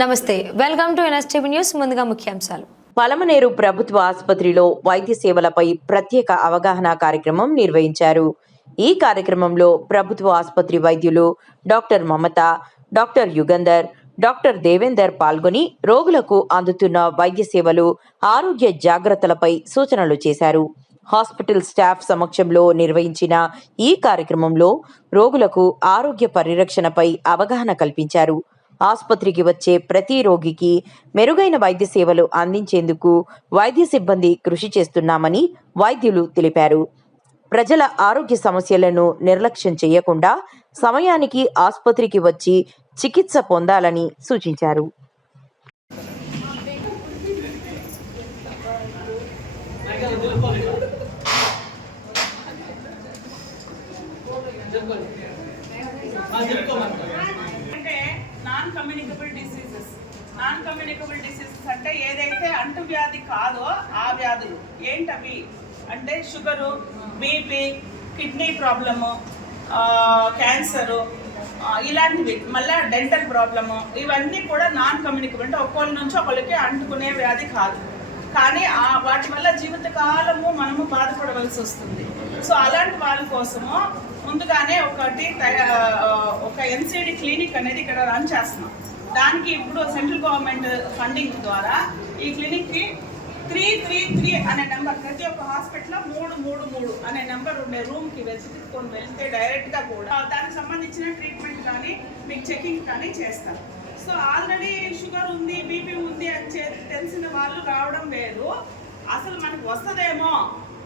నమస్తే, welcome to NSTV news. ముందుగా ముఖ్యాంశాలు. పలమనేరు ప్రభుత్వ ఆసుపత్రిలో వైద్య సేవలపై ప్రత్యేక అవగాహన కార్యక్రమం నిర్వహించారు. ఈ కార్యక్రమంలో ప్రభుత్వ ఆసుపత్రి వైద్యులు డాక్టర్ మమత, డాక్టర్ యుగంధర్, డాక్టర్ దేవేందర్ పాల్గొని రోగులకు అందుతున్న వైద్య సేవలు, ఆరోగ్య జాగ్రత్తలపై సూచనలు చేశారు. హాస్పిటల్ స్టాఫ్ సమక్షంలో నిర్వహించిన ఈ కార్యక్రమంలో రోగులకు ఆరోగ్య పరిరక్షణపై అవగాహన కల్పించారు. ఆసుపత్రికి వచ్చే ప్రతి రోగికి మెరుగైన వైద్య సేవలు అందించేందుకు వైద్య సిబ్బంది కృషి చేస్తున్నామని వైద్యులు తెలిపారు. ప్రజల ఆరోగ్య సమస్యలను నిర్లక్ష్యం చేయకుండా సమయానికి ఆసుపత్రికి వచ్చి చికిత్స పొందాలని సూచించారు. నాన్ కమ్యూనికబుల్ డిసీజెస్ అంటే ఏదైతే అంటువ్యాధి కాదో ఆ వ్యాధులు ఏంటవి అంటే sugar, BP, kidney problem, cancer, ఇలాంటివి, మళ్ళీ డెంటల్ ప్రాబ్లము, ఇవన్నీ కూడా నాన్ కమ్యూనికబుల్ అంటే ఒకళ్ళ నుంచి ఒకళ్ళకి అంటుకునే వ్యాధి కాదు. కానీ వాటి వల్ల జీవితకాలము మనము బాధపడవలసి వస్తుంది. సో అలాంటి వాళ్ళ కోసము ముందుగానే ఒక ఎన్సిడి క్లినిక్ అనేది ఇక్కడ రన్ చేస్తున్నాం. దానికి ఇప్పుడు సెంట్రల్ గవర్నమెంట్ ఫండింగ్ ద్వారా ఈ క్లినిక్కి 333 అనే నెంబర్, ప్రతి ఒక్క హాస్పిటల్లో 333 అనే నెంబర్ ఉండే రూమ్కి వెళ్తే డైరెక్ట్గా కూడా దానికి సంబంధించిన ట్రీట్మెంట్ కానీ మీకు చెకింగ్ కానీ చేస్తారు. సో ఆల్రెడీ షుగర్ ఉంది, బీపీ ఉంది అని తెలిసిన వాళ్ళు రావడం వేరు, అసలు మనకు వస్తుందేమో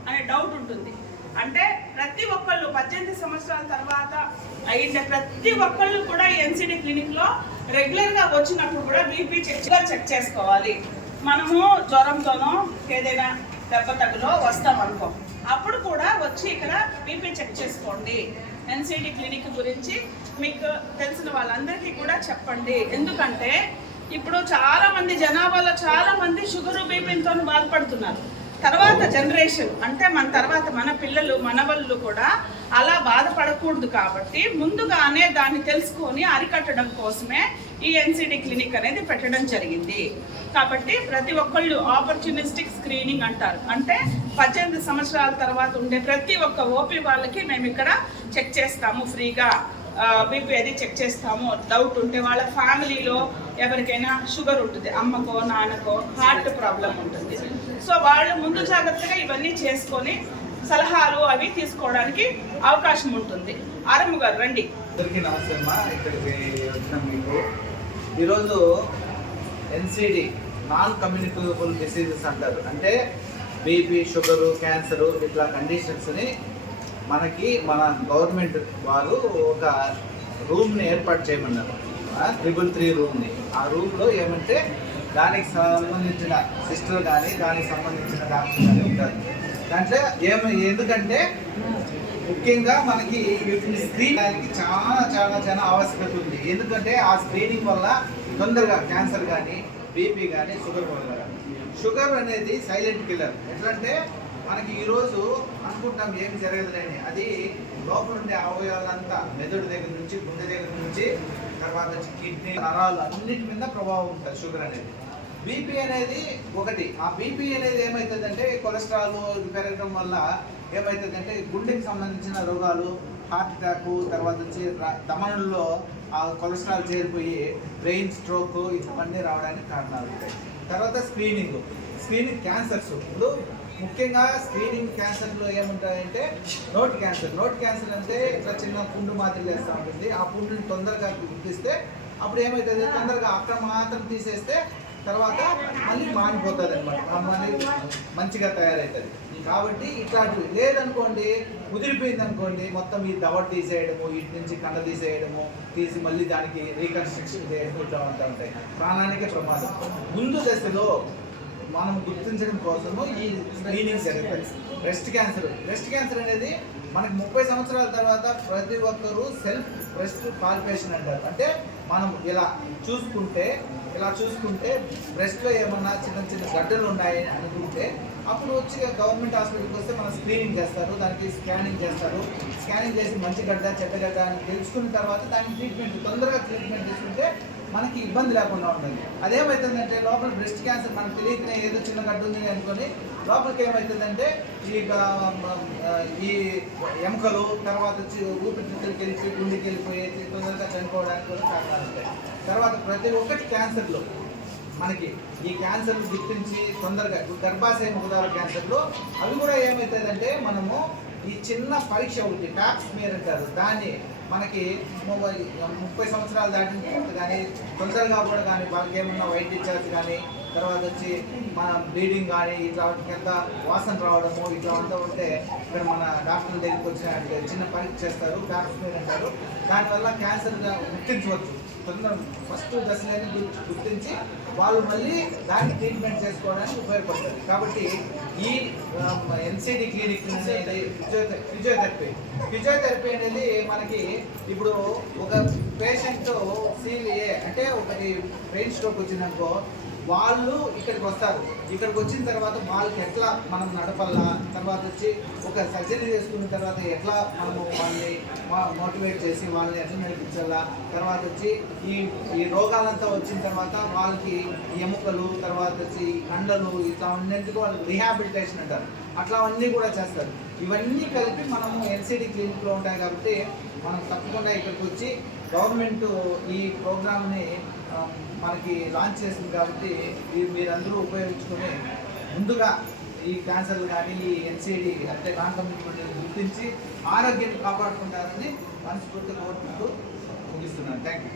అనే డౌట్ ఉంటుంది. అంటే ప్రతి ఒక్కళ్ళు 18 సంవత్సరాల తర్వాత అయ్యిండే ప్రతి ఒక్కళ్ళు కూడా ఎన్సిడి క్లినిక్లో రెగ్యులర్గా వచ్చినప్పుడు కూడా బీపీ చెక్ చేసుకోవాలి. మనము జ్వరంతోనో ఏదైనా దెబ్బ తగులో వస్తామనుకో, అప్పుడు కూడా వచ్చి ఇక్కడ బీపీ చెక్ చేసుకోండి. ఎన్సిడి క్లినిక్ గురించి మీకు తెలిసిన వాళ్ళందరికీ కూడా చెప్పండి. ఎందుకంటే ఇప్పుడు చాలామంది జనాభాలో చాలామంది షుగరు, బీపీతో బాధపడుతున్నారు. తర్వాత జనరేషన్ అంటే మన తర్వాత మన పిల్లలు, మనవళ్ళు కూడా అలా బాధపడకూడదు. కాబట్టి ముందుగానే దాన్ని తెలుసుకొని అరికట్టడం కోసమే ఈ ఎన్సిడి క్లినిక్ అనేది పెట్టడం జరిగింది. కాబట్టి ప్రతి ఒక్కళ్ళు ఆపర్చునిస్టిక్ స్క్రీనింగ్ అంటారు, అంటే 18 సంవత్సరాల తర్వాత ఉండే ప్రతి ఒక్క ఓపీ వాళ్ళకి మేము ఇక్కడ చెక్ చేస్తాము ఫ్రీగా. బీపీ అది చెక్ చేస్తాము. డౌట్ ఉంటే వాళ్ళ ఫ్యామిలీలో ఎవరికైనా షుగర్ ఉంటుంది, అమ్మకో నాన్నకో హార్ట్ ప్రాబ్లం ఉంటుంది. సో వాళ్ళు ముందు జాగ్రత్తగా ఇవన్నీ చేసుకొని సలహాలు అవి తీసుకోవడానికి అవకాశం ఉంటుంది. ఆరమ్మ గారు రండి. అందరికీ నమస్తే అమ్మా. ఇక్కడికి వచ్చినాం మీకు. ఈరోజు ఎన్సిడి నాన్ కమ్యూనికబుల్ డిసీజెస్ అంటారు. అంటే బీపీ, షుగరు, క్యాన్సరు ఇట్లా కండిషన్స్ని మనకి మన గవర్నమెంట్ వారు ఒక రూమ్ని ఏర్పాటు చేయమన్నారు, 333 రూమ్ని. ఆ రూమ్లో ఏమంటే దానికి సంబంధించిన సిస్టర్ కానీ దానికి సంబంధించిన డాక్టర్ కానీ ఉంటారు. దాంట్లో ఎందుకంటే ముఖ్యంగా మనకి వీటిని స్క్రీన్ చేయడానికి చాలా చాలా చాలా ఆవశ్యకత ఉంది. ఎందుకంటే ఆ స్క్రీనింగ్ వల్ల తొందరగా క్యాన్సర్ కానీ, బీపీ కానీ, షుగర్ అనేది సైలెంట్ కిల్లర్. ఎట్లంటే మనకి ఈరోజు అనుకుంటాం ఏమి జరగదులేని, అది లోపల ఉండే అవయవాలంతా మెదడు దగ్గర నుంచి, గుండె దగ్గర నుంచి, తర్వాత కిడ్నీ, నరాలు అన్నిటి మీద ప్రభావం ఉంటుంది షుగర్ అనేది. బీపీ అనేది ఒకటి. ఆ బీపీ అనేది ఏమవుతుందంటే కొలెస్ట్రాల్ పెరగడం వల్ల ఏమవుతుందంటే గుండెకి సంబంధించిన రోగాలు, హార్ట్ అటాక్, తర్వాత వచ్చి దమనుల్లో ఆ కొలెస్ట్రాల్ చేరిపోయి బ్రెయిన్ స్ట్రోక్ ఇవన్నీ రావడానికి కారణాలు ఉంటాయి. తర్వాత స్క్రీనింగ్ క్యాన్సర్స్. ఇప్పుడు ముఖ్యంగా స్క్రీనింగ్ క్యాన్సర్లో ఏముంటాయంటే నోటి క్యాన్సర్ అంటే ఇట్లా చిన్న పుండు మాదిరి వేస్తూ ఉంటుంది. ఆ పుండుని తొందరగా గుర్తిస్తే అప్పుడు ఏమవుతుంది, తొందరగా అక్కడ మాత్రం తీసేస్తే తర్వాత మళ్ళీ మానిపోతుంది అనమాట, మళ్ళీ మంచిగా తయారవుతుంది. కాబట్టి ఇట్లాంటివి లేదనుకోండి, ముదిరిపోయింది అనుకోండి, మొత్తం ఈ దవడ తీసేయడము, వీటి నుంచి కండ తీసి మళ్ళీ దానికి రీకన్స్ట్రక్షన్ చేయడం ఇట్లా ఉంటాయి. ప్రాణానికే ప్రమాదం. ముందు దశలో మనం గుర్తించడం కోసము ఈ స్క్రీనింగ్ జరుగుతుంది. బ్రెస్ట్ క్యాన్సర్ అనేది మనకి 30 సంవత్సరాల తర్వాత ప్రతి ఒక్కరూ సెల్ఫ్ బ్రెస్ట్ పాల్పేషన్ అంటారు. అంటే మనం ఇలా చూసుకుంటే బ్రెస్ట్లో ఏమన్నా చిన్న చిన్న గడ్డలు ఉన్నాయి అనుకుంటే అప్పుడు వచ్చి గవర్నమెంట్ హాస్పిటల్కి వస్తే మనం స్క్రీనింగ్ చేస్తారు, దానికి స్కానింగ్ చేస్తారు. స్కానింగ్ చేసి మంచి గడ్డ చెడ్డ గడ్డ అని తెలుసుకున్న తర్వాత దానికి ట్రీట్మెంట్ తొందరగా ట్రీట్మెంట్ తీసుకుంటే మనకి ఇబ్బంది లేకుండా ఉంటుంది. అదేమవుతుందంటే లోపల బ్రెస్ట్ క్యాన్సర్ మనకు తెలియకనే ఏదో చిన్న గడ్డ ఉంది అనుకొని లోపలికి ఏమవుతుందంటే ఈ ఎముకలు తర్వాత వచ్చి ఊపిరితిత్తులకి వెళ్ళిపోయి గుండెకి వెళ్ళిపోయి తొందరగా చనిపోవడానికి కూడా కారణాలు ఉంటాయి. తర్వాత ప్రతి ఒక్కటి క్యాన్సర్లో మనకి ఈ క్యాన్సర్లు గుర్తించి తొందరగా గర్భాశయ ముఖద్వార క్యాన్సర్లు అవి కూడా ఏమవుతుందంటే మనము ఈ చిన్న పరీక్ష ఒకటి ప్యాప్ స్మియర్ అంటారు, దాన్ని మనకి 30 సంవత్సరాలు దాటిన తర్వాత కానీ తొందరగా కూడా కానీ వాళ్ళకి ఏమన్నా వైట్ డిశ్చార్జ్ కానీ తర్వాత వచ్చి మన బ్లీడింగ్ కానీ ఇట్లా కింద వాసన రావడము ఇట్లా అంతా ఉంటే ఇక్కడ మన డాక్టర్ల దగ్గరికి వచ్చిన చిన్న పరీక్ష చేస్తారు, ప్యాప్ స్మియర్ అంటారు. దానివల్ల క్యాన్సర్గా గుర్తించవచ్చు. తొందర ఫస్ట్ దశలని గుర్తించి వాళ్ళు మళ్ళీ దాన్ని ట్రీట్మెంట్ చేసుకోవడానికి ఉపయోగపడుతుంది. కాబట్టి ఈ ఎన్సిడి క్లినిక్ అనేది ఫిజియోథెరపీ అనేది మనకి ఇప్పుడు ఒక పేషెంట్ సివిఏ అంటే ఒకటి బ్రెయిన్ స్ట్రోక్ వచ్చిందనుకో వాళ్ళు ఇక్కడికి వస్తారు. ఇక్కడికి వచ్చిన తర్వాత వాళ్ళకి ఎట్లా మనం నడపల్లా, తర్వాత వచ్చి ఒక సర్జరీ చేసుకున్న తర్వాత ఎట్లా మనము వాళ్ళని మోటివేట్ చేసి వాళ్ళని ఎట్లా నడిపించాలా, తర్వాత వచ్చి ఈ రోగాలంతా వచ్చిన తర్వాత వాళ్ళకి ఎముకలు తర్వాత వచ్చి కండలు ఇట్లా అన్నింటికి వాళ్ళకి రీహాబిలిటేషన్ అంటారు, అట్లా అన్నీ కూడా చేస్తారు. ఇవన్నీ కలిపి మనము ఎన్సిడి క్లినిక్లో ఉంటాయి కాబట్టి మనం తప్పకుండా ఇక్కడికి వచ్చి గవర్నమెంట్ ఈ ప్రోగ్రామ్ని మనకి లాంచ్ చేసింది కాబట్టి మీరందరూ ఉపయోగించుకొని ముందుగా ఈ క్యాన్సర్లు కానీ ఈ ఎన్సిడి అంటే నాన్ కమ్యూనికేబుల్ గుర్తించి ఆరోగ్యాన్ని కాపాడుకుంటారని మనస్ఫూర్తిగా కోరుకుంటూ ముగిస్తున్నాను. Thank you.